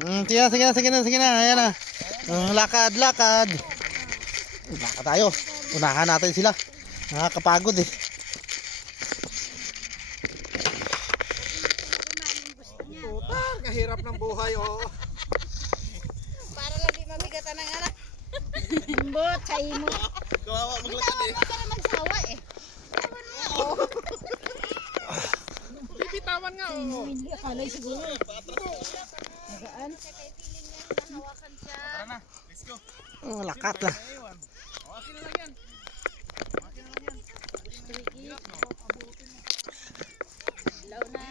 Sige na. Ayan na. Lakad. Lakad tayo. Unahan natin sila. Nakakapagod eh. Kahirap ng buhay, oh. Para lang di mabigatan ng anak. Bot, sa imo. Kawawa maglakad eh. Huwag ka na magsawa eh. Bibitawan nga, oh. Hindi, akalay siguro. Nagaan. Hawakan siya. Tara na, let's go. Lakat lah. Hawakin na lang yan. Ilaw na.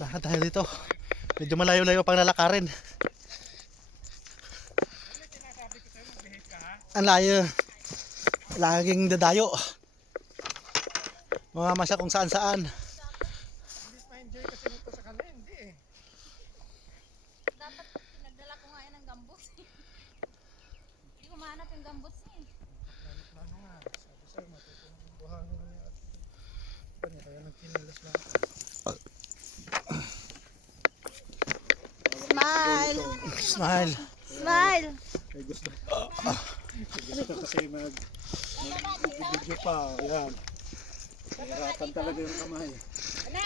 Lahat tayo dito. Medyo malayo-layo pang lalakarin. Ang layo. Laging dadayo. Mga masya kung saan-saan. Hindi ma-enjoy kasi nito sa kanila, hindi eh. Dapat pinagdala ko nga yan ng gambos. Hindi ko mahanap yung gambos niya eh. Plano nga, sabi sa'yo, matutulong yung buhangin niya. Kaya nagkinalas lang ako. Smile! Smile. Smile! Ay gusto. Gusto kasi mag-video pa, ayan. Hirapan talaga yung kamay.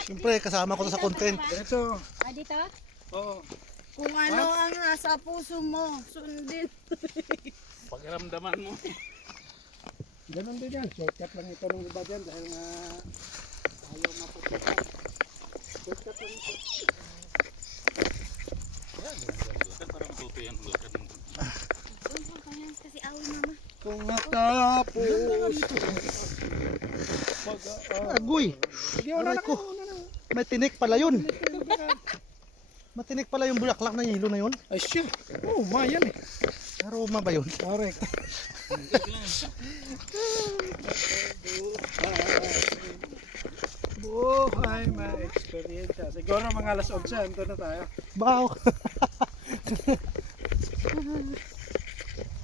Siyempre kasama ko to sa content. Diretso. Ah, dito? Oo. Kung ano ang nasa puso mo, sundin. Pakiramdaman mo. Ganon din yan. Shortcut lang ito ng iba dyan dahil nga ayaw maputukan. Shortcut lang ito. Parang tuto yan. Kasi away mama. Kung natapos Agoy. Aray ko. May tinik pala yun. Matinik pala yung bulaklak na hilo na yun. Ay shit. Oh, mayan eh. Aroma ba yun? Correct. Buhay ma-experience. Siguro mga alas 11, ito na tayo. Bao.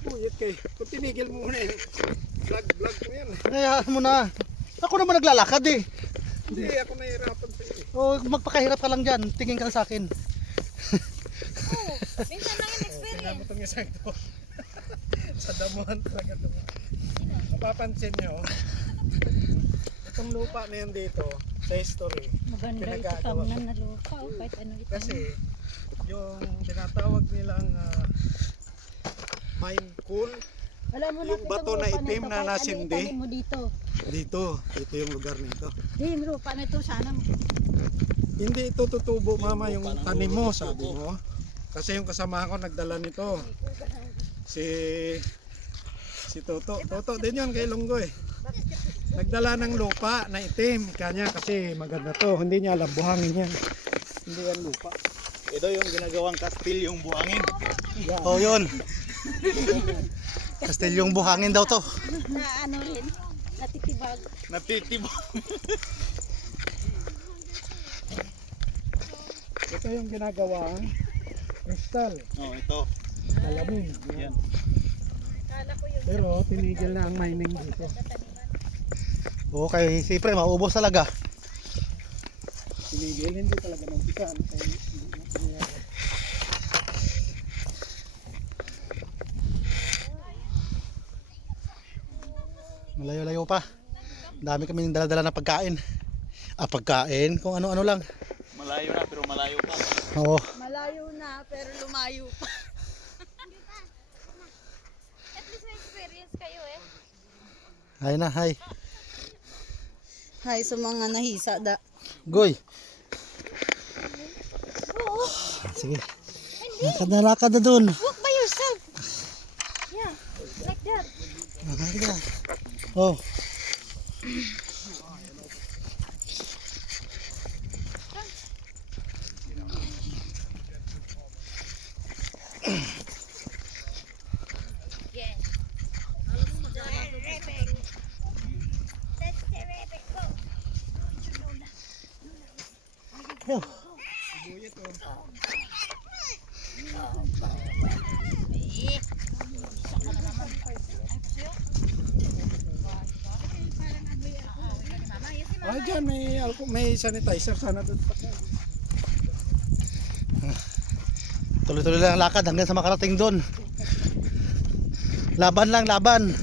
Buyot kayo. Kung tinigil mo muna eh. Vlog mo yan. Kaya mo na. Ako naman naglalakad eh. Hindi, ako nahihirapan sa iyo eh. O magpakahirap ka lang dyan. Tingin ka lang sa akin. Minsan lang yung experience. Tingnan mo itong isang to. Sa damuhan talaga ito. Napapansin nyo, itong lupa na yan dito, sa history, Maganda ito pinagagawa. kamunan na lupa. O kahit ano ito. Kasi, yung tinatawag nilang mine cool, Wala mo yung bato na itim na nasindi. Mo dito. dito yung lugar nito. Di, lupa na ito sana. Hindi ito tutubo mama yung tanim mo, sabi mo. Kasi yung kasama ko nagdala nito. Si Toto. Toto din yun kay Lunggo eh. Nagdala ng lupa na itim. Kanya kasi maganda to. Hindi niya alam buhangin yan. Hindi yan lupa. Ito yung ginagawang kastilyong buhangin. O yun. Kastilyong buhangin daw to. Na ano rin. Natitibag. Natitibok. Ito yung ginagawang kristal. Oh, ito. Malamig. Yan. Pero tinigil na ang mining dito. Okay, siyempre maubos talaga. Tinigil, hindi talaga nampisan. Malayo-layo pa. Dami kami dala-dala na pagkain. Pagkain, kung ano-ano lang. Malayo na pero malayo pa. Oo. Malayo na pero lumayo pa. At least may experience kayo eh. Hay na, hay. Hi sa mga nahisa da. Goy. Sige. Lakad na dun. Walk by yourself. Yeah, like that. Oh. Yeah. Terrific. That's terrific. Go. Yo. Mama, yes, Ah, dyan may sanitizer sana doon. Tuloy-tuloy lang ang lakad hanggang sa makarating doon. Laban lang, laban.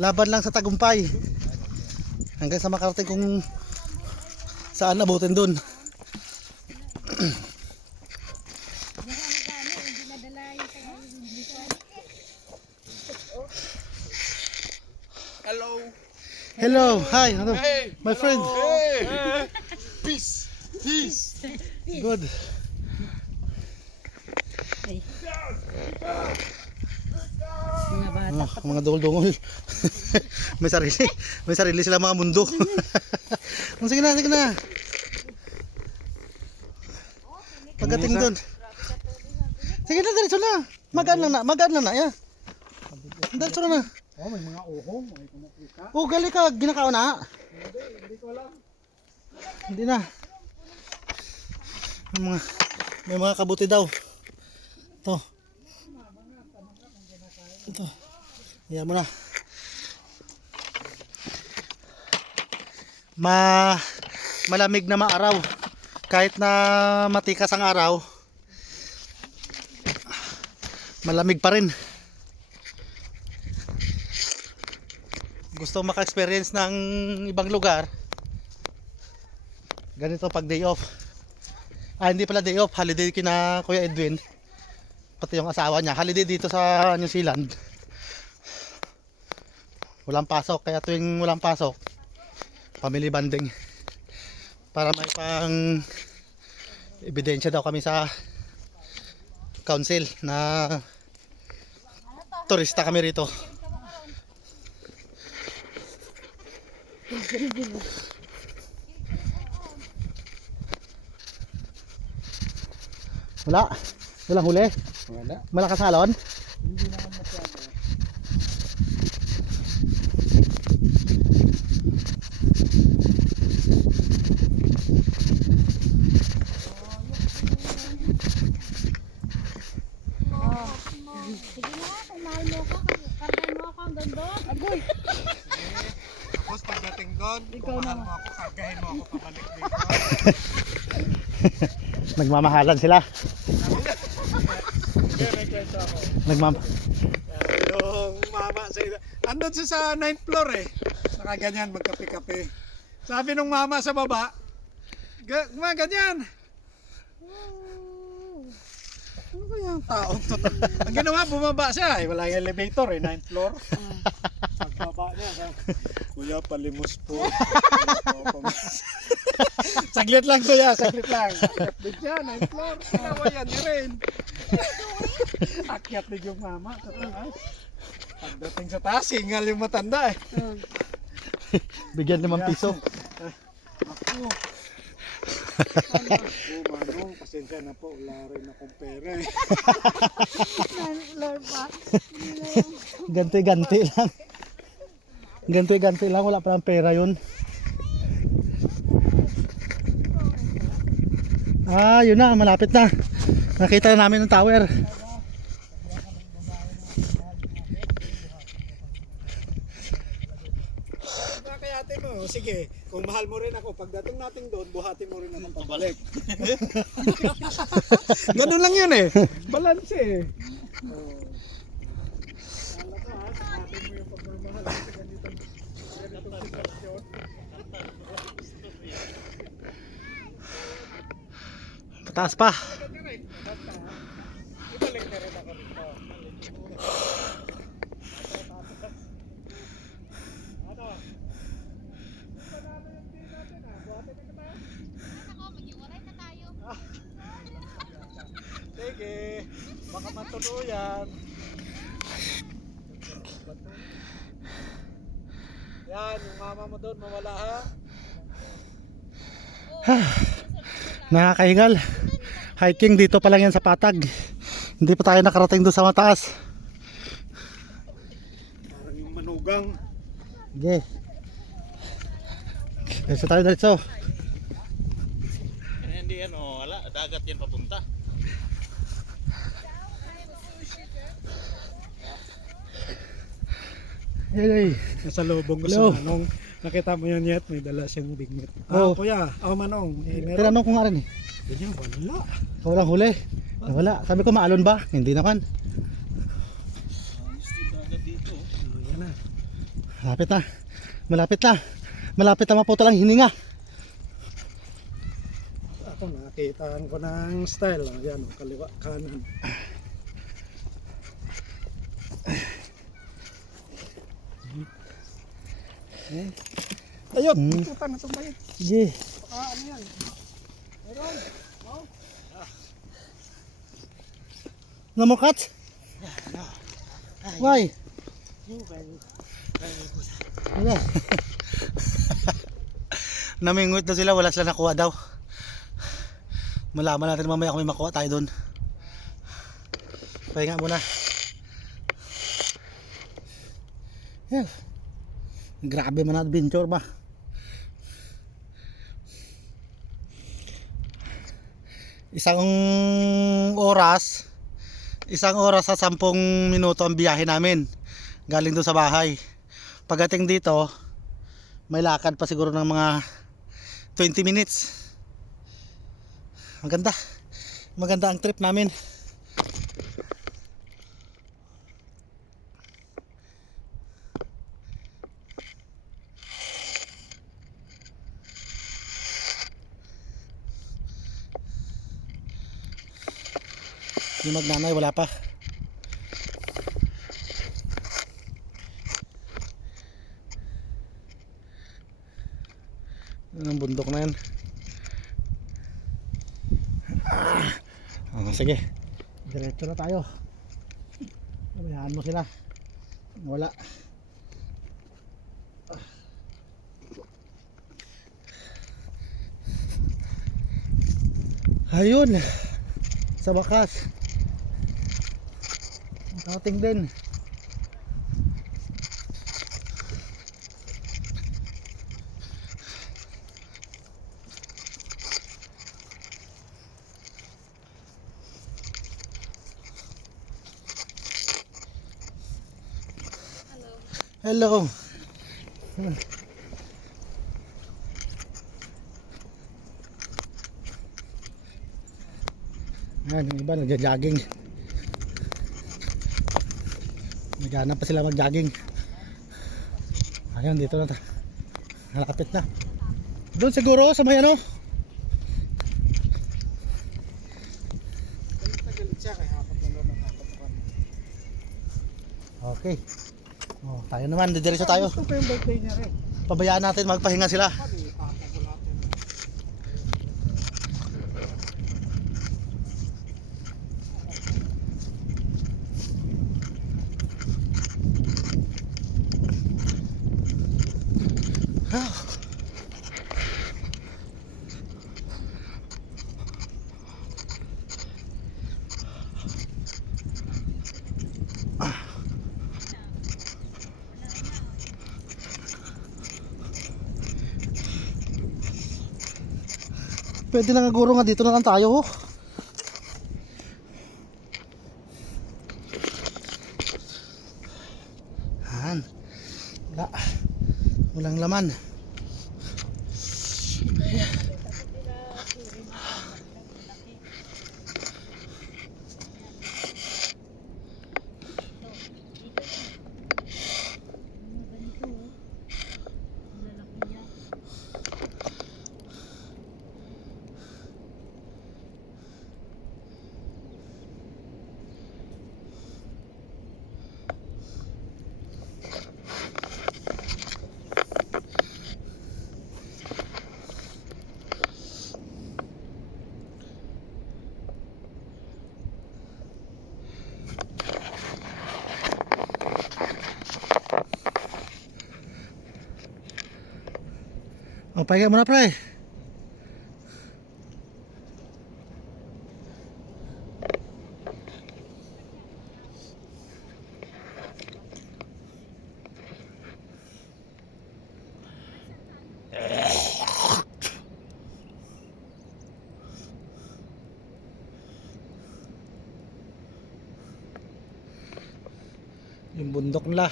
Laban lang sa tagumpay. Hanggang sa makarating kung saan abutin doon. Hello. Hello, hi, ano? Hey. My friend. Hey. Peace. Peace. Good. Mga bata. Mga dungol-dungol. May sarili sila mga mundo. Sige na, sige na. Pagdating doon. Sige na, diretso na. Magaan lang na, ya. Diretso na. Oh, may mga uhong, may kumapika. Oh, gali ka, ginakaw na. Hindi ko alam. Hindi na. May mga kabuti daw. Ito. Ito. Ayan mo na. Malamig na maaraw. Kahit na matikas ang araw, malamig pa rin. Gusto maka-experience ng ibang lugar, ganito pag day off. Hindi pala day off, holiday kina Kuya Edwin, pati yung asawa niya, holiday dito sa New Zealand. Walang pasok, kaya tuwing walang pasok, family bonding, para may pang ebidensya daw kami sa council na turista kami rito. Walang huli. Wala. Malakas ang alon. Hindi naman masyado. Sige na, kung mahal mo ako, kargan mo ako hanggang doon. Agoy! Tapos pagdating doon, kung mahal mo ako, kagahin mo ako pabalik dito. Nagmamahalan sila. May kwento ako. Yung mama sa andun siya sa 9th floor eh. Nakaganyan, magkape-kape. Sabi nung mama sa baba, ganyan. Ano kaya ang taong to? Ang ginawa, bumaba siya eh. Wala yung elevator eh, 9th floor. Pagbaba niya, kuya, palimos po. Saglit lang kuya, saglit lang. Akyat din siya, 9th floor. Ginawa yan niya rin. Akyat din yung mama sa taas. Pagdating sa taas, hingal yung matanda eh. Bigyan naman piso. Ako. Manong, pasensya na po, wala rin akong pera eh. Lord pa. Ganti-ganti lang. Ganti-ganti lang, wala pa ng pera yun. Yun na, malapit na. Nakita na namin ng tower. Kaya ate mo, sige, kung mahal mo rin ako, pagdating natin doon, buhati mo rin ako pabalik. Ganun lang yun eh. Balance eh. Kala ko ha, sabatin mo yung pagmamahal sa ganitong sitwasyon. Pataas pa. Ibalik na rin ako rito. Ano? Sige, baka matuluyan. Yan, yung mama mo doon, mawala ha. Nakakahingal. Hiking dito pa lang yan sa Patag. Hindi pa tayo nakarating doon sa mataas. Parang yung manugang. Sige. Diretso tayo, diretso. Hindi wala, dagat yan papunta. Hey. Nasa lobong ko si Hello. Manong. Nakita mo yun yet? May dala siyang bignet. Oo. Kuya. Manong. Meron. Tinanong ko nga rin eh. Ganyan, wala. Walang huli. Wala. Sabi ko maalon ba? Hindi naman. Yan na. Malapit na. Malapit na. Malapit na maputol ang hininga. Ako nakitaan ko ng style. Yan, kaliwa, kanan. Ayun, ikutan na itong bayan. Sige. Ano yan? Meron. No more cuts? Why? Wala. Namingot na sila, wala sila nakuha daw. Malaman natin mamaya kung may makuha tayo doon. Pahinga muna. Yan. Grabe man adventure ba? Isang oras sa 10 minuto ang biyahe namin galing doon sa bahay. Pagdating dito may lakad pa siguro ng mga 20 minutes. Maganda ang trip namin. Yung magnanay wala pa. Ang bundok na yan. Sige, diretso na tayo. Hayaan mo sila. Wala. Ayun. Sa wakas. Nakating din. Hello. Yan, yung iba nagja-jogging. Naghanap pa sila mag-jogging. Ayun, dito na. Halapit na. Doon siguro sa may ano. Galit siya kaya hapat na lang hapat. Okay. Oh, tayo naman, didiretso tayo. Gusto ko yung birthday niya rin. Pabayaan natin magpahinga sila. Pwede, itatag natin. Pwede na nga guro nga dito na lang tayo. Han. Walang laman. O, pahinga muna pre. Yung bundok nila.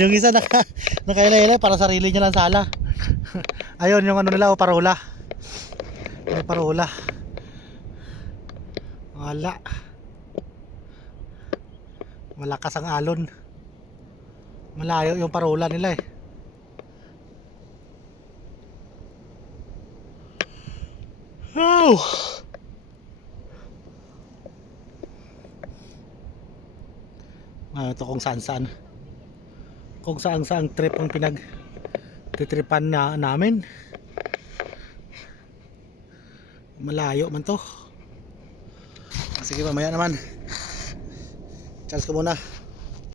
Yung isa nakailay-ilay para sarili niya lang sala. Ayun yung ano nila, parola. May parola. Wala. Malakas ang alon. Malayo yung parola nila eh. Oh! Ito kung saan-saan. Kung saan-saan trip ang pinag-tripan namin. Malayo man to. Sige, mamaya naman. Charge ko muna.